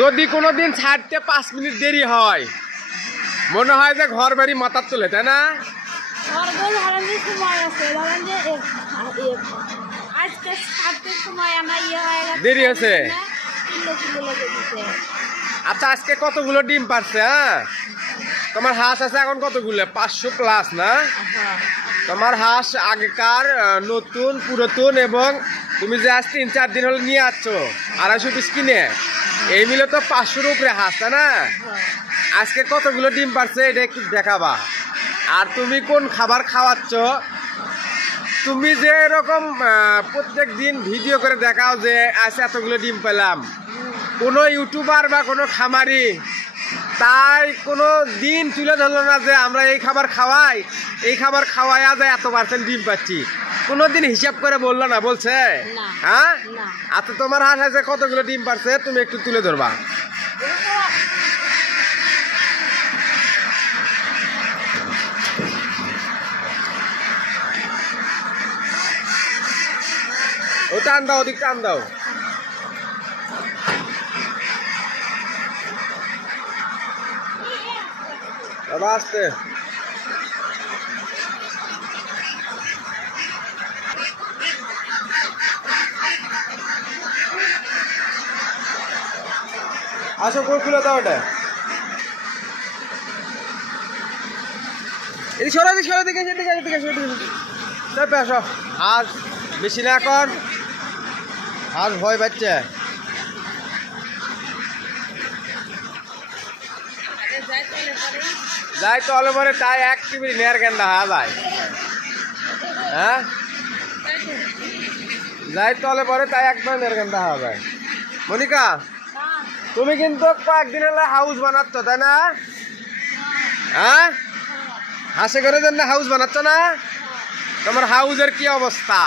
যদি কোনোদিন ছাড়তে 5 মিনিট দেরি হয় মনে হয় যে ঘর বাড়ি মাথার তোলে, তাই না? দেরি হয়েছে। আচ্ছা, আজকে কতগুলো ডিম পারছে? হ্যাঁ, তোমার হাঁস আছে এখন কতগুলো? 500 প্লাস না? তোমার হাঁস আগেকার, নতুন, পুরাতন, এবং তুমি যে আজ 3-4 দিন হলে নিয়ে আসছ 250 পিস কিনে, এই মিলে তো 500-র উপরে হাঁস, তাই না? আজকে কতগুলো ডিম পারছে এটা একটু দেখাবা। আর তুমি কোন খাবার খাওয়াচ্ছ? তুমি যে এরকম প্রত্যেক দিন ভিডিও করে দেখাও যে আজ এতগুলো ডিম পেলাম, কোনো ইউটিউবার বা কোনো খামারি তাই কোনো দিন তুলে ধরলো না যে আমরা এই খাবার খাওয়াই, এই খাবার খাওয়াইয়া যায় এত% ডিম পাচ্ছি? কোনোদিন হিসাব করে বললো না? বলছে? হ্যাঁ। আচ্ছা, তোমার হাঁস আছে কতগুলো ডিম পারছে তুমি একটু তুলে ধরবা। ও টান দাও, ওদিক টান দাও। বাবা আসতে। আসো, করে খুলে দাও এটা। এদিকে সরো, এদিকে সরো, এদিকে এদিকে এদিকে এদিকে আসো। আর বেশি না এখন, আর ভয় পাচ্ছে। যাই তো হলে পরে তাই এক টিভির নেয়ার গেন্দা হা যায়। হ্যাঁ, যাই তো হলে পরে তাই একবার নেয়ার গেন্দা হওয়া যায়। মনিকা, তুমি কিন্তু কয়েকদিন হলে হাউস বানাচ্ছ, তাই না? হ্যাঁ, হাসে করে জন্য হাউস বানাচ্ছ না? তোমার হাউসের কি অবস্থা?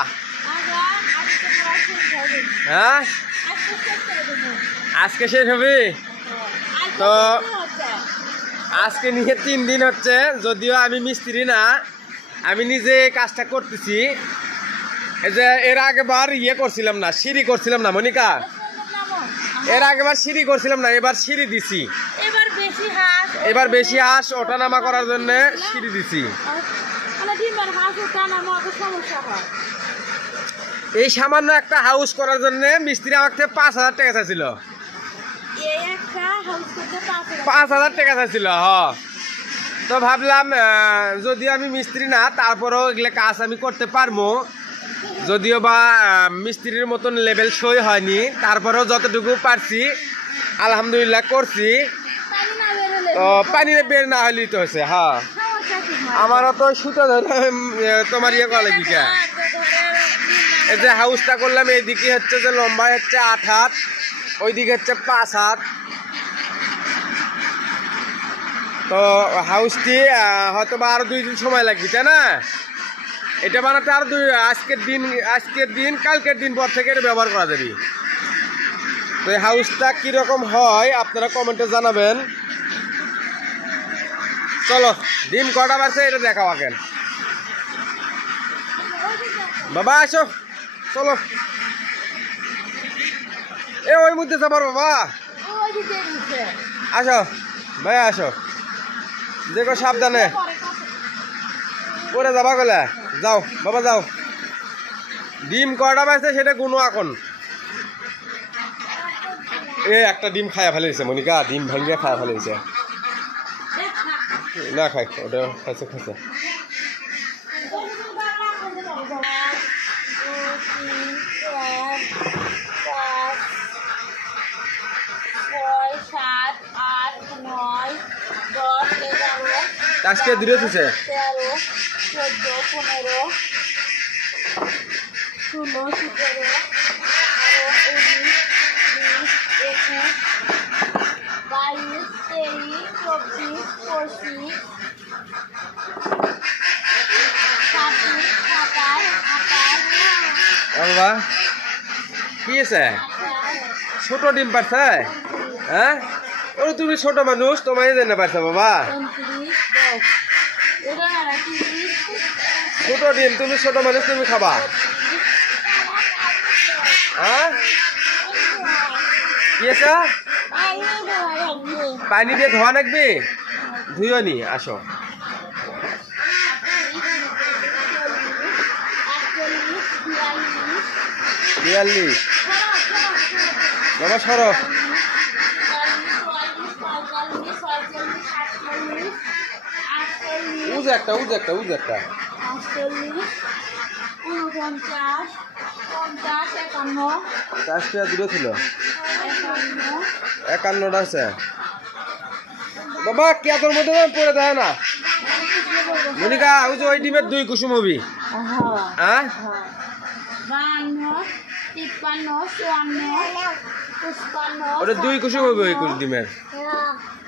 হ্যাঁ, আজকে শেষ হবে তো? আজকে নিয়ে 3 দিন হচ্ছে, যদিও আমি মিস্ত্রি না, আমি নিজে কাজটা করতেছি। এই যে এর আগেবার করছিলাম না, সিঁড়ি করছিলাম না মনিকা? এর আগেবার সিঁড়ি করছিলাম না, এবার সিঁড়ি দিছি। এবার বেশি হাঁস ওঠা নামা করার জন্য সিঁড়ি দিছি। এই সামান্য একটা হাউস করার জন্য মিস্ত্রি আমার থেকে 5,000 টাকা চাইছিল। 5,000 টাকা চাইছিল। তো ভাবলাম যদি আমি মিস্ত্রি না, তারপরেও এগুলো কাজ আমি করতে পারবো, যদিও বা মিস্ত্রির মতন লেভেল সই হয়নি, তারপরেও যতটুকু পারছি আলহামদুলিল্লাহ করছি। তো পানি বের না হলেই তো হয়েছে। হ্যাঁ, আমারও তো সুতো ধরে তোমার করা লাগি। এই যে হাউসটা করলাম, এইদিকে হচ্ছে যে লম্বায় হচ্ছে 8 হাত, ওইদিকে হচ্ছে 5 হাত। তো হাউসটি হয়তো বা আরো 2 দিন সময় লাগবে, তাই না? এটা বানাতে আরো আজকের দিন কালকের দিন পর থেকে এটা ব্যবহার করা যাবে। তো এই হাউসটা কিরকম হয় আপনারা কমেন্টে জানাবেন। চলো, ডিম কটা বাড়ছে এটা দেখাও আগে। বাবা আসো, চলো। এ ওই মধ্যে যাবার বাবা, আসো ভাই, আসো। দেখো সাবধানে পরে যাবা গেলে। যাও বাবা, যাও। ডিম কটা বাজছে সেটা গুনো এখন। এ একটা ডিম খায়া ফেলেছে মনিকা, ডিম ভাঙ্গিয়া খায়া ফেলেছে। না খাই, ওটা খাইছে খাইছে। আজকে দূরে তুছে 13, 14, 15, 16, 17, 18, 19, 20, 21, 22, 23, 24, 25, 27, 28। বাবা কি আছে? ছোট ডিম পারছে? হ্যাঁ, ও তুমি ছোট মানুষ, তোমায় জানা পারছে বাবা। ছোট ডিম, তুমি ছোট মানুষ, তুমি খাবা। হ্যাঁ, কি আছে? পানি দিয়ে ধোয়া লাগবে, ধুইও নি, আসো। 42 বাবা সরো। 48 উজ একটা 49 50 51 চারটা দূরে ছিল, 51 51টা আছে বাবা। কে তোর মধ্যে পড়ে দেয় না মনিকা, ওই যে ওই ডিমের 2 কুসুম হবি। হ্যাঁ 52 53 54 ওটা 2 কুসুম হবে ওই ডিমের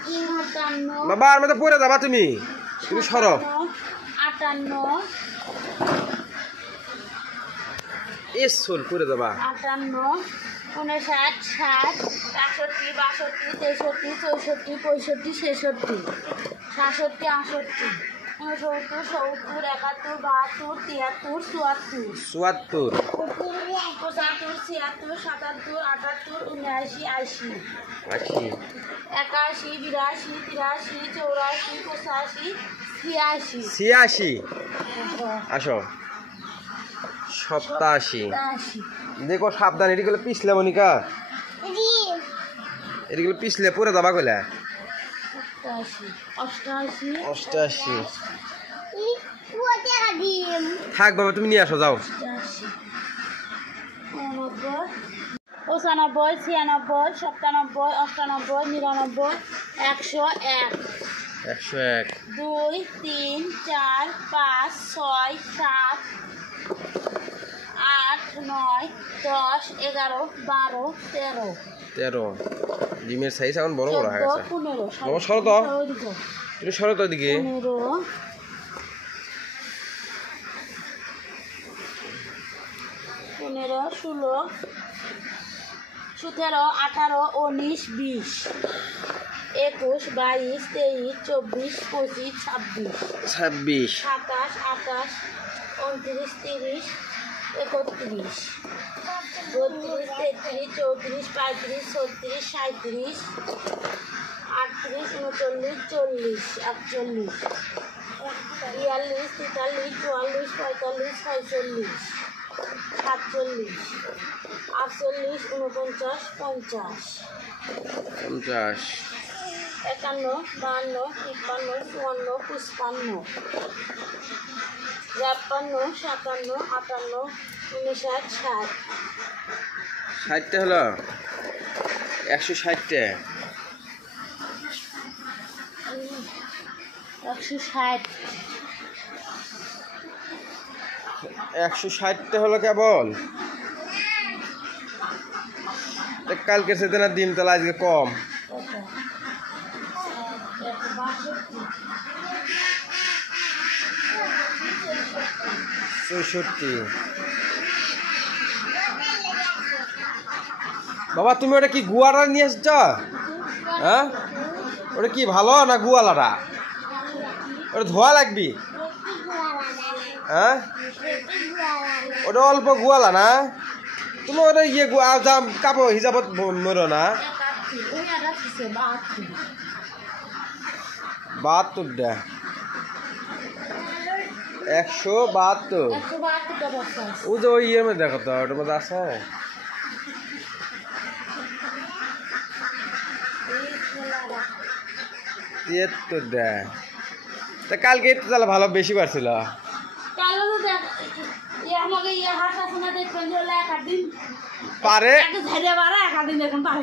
57 বাবা। আর মধ্যে পড়ে যাবা তুমি, তুমি সরো। 58 সোল পড়ে যাবা। 58 59 60 61 62 63 64 65 66 67 68 69 70 71 72 73 74 74 75 76 77 78 79 80 80 81 82 83 84 85 86 86 আসো। 87 দেখো সাবধান, এটিগুলো পিছলে মনিকা, এটিগুলো পিছলে পরে যাবা কইলা। 88 থাক বাবা, তুমি নিয়ে আসো, যাও। 95 96 97 98 99 101 101 2 3 4 5 6 7 8 9 10 11 12 13 13 ডিমের সাইজ এখন বড় বড় হয়ে গেছে। 15 বাবা সরো তো, তুমি সরো তো দিকে। 15 16 17 18 19 20 21 22 23 24 25 26 26 27 28 29 30 31 32 33 34 35 36 37 38 39 40 41 42 43 44 45 46 47 48 49 50 50 51 52 53 54 55 53 57 58 59 60 60টা হলো 160টা 160 160টা হলো কেবল। কালকে সেদিন আর ডিম তাহলে আজকে কম। চৌষট্টি বাবা, তুমি ওটা কি গুয়ারা নিয়ে এসছ? হ্যাঁ ওটা কি ভালো না গুয়ালাটা? ওটা ধোয়া লাগবি। হ্যাঁ ওটা অল্প গুয়ালা না, তুমি ওটা ইয়ে কাপড় হিসাবত মরো না। 72টা 172। ও যে ওই ইয়ের মধ্যে দেখো তো, ওটার মধ্যে আছে। তা কালকে তো তাহলে ভালো বেশি পারছিল। পারে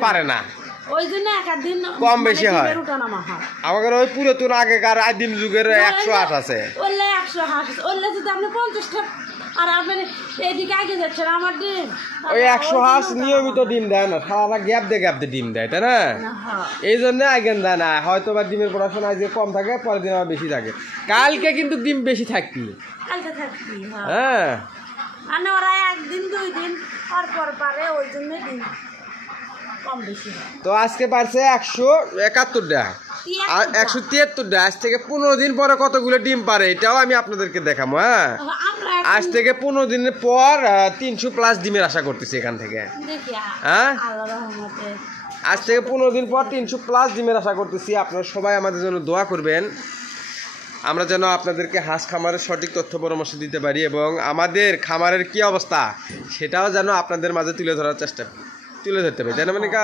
পারে না, ওই জন্য একদিন কম বেশি হয়। আমাদের ওই পুরাতন আগেকার আদিম যুগের 108 আছে। ওলে 108 ওলে যদি আপনি 50টা আর আপনি এদিকে আগে যাচ্ছেন আমার ডিম ওই 108 নিয়মিত ডিম দেয় না, সারা গ্যাপ দিয়ে ডিম দেয়, তাই না? এই জন্য আগে দেয় না, হয়তো বা ডিমের প্রোডাকশন আজকে কম থাকে, পরের দিন আবার বেশি থাকে। কালকে কিন্তু ডিম বেশি থাকবি। কালকে থাকবি হ্যাঁ মানে ওরা একদিন 2 দিন পর পারে, ওই জন্য ডিম কম বেশি হয়। তো আজকে পারছে 171টা আর 173টা। আজ থেকে 15 দিন পরে কতগুলো ডিম পারে এটাও আমি আপনাদেরকে দেখাবো। হ্যাঁ আজ থেকে 15 দিনের পর 300 প্লাস ডিমের আশা করতেছি এখান থেকে। দেখি হ্যাঁ আল্লাহর রহমতে আজ থেকে 15 দিন পর 300 প্লাস ডিমের আশা করতেছি। আপনারা সবাই আমাদের জন্য দোয়া করবেন, আমরা যেন আপনাদেরকে হাঁস খামারের সঠিক তথ্য পরামর্শ দিতে পারি এবং আমাদের খামারের কি অবস্থা সেটাও যেন আপনাদের মাঝে তুলে ধরতে পারি, তাই না মনিকা?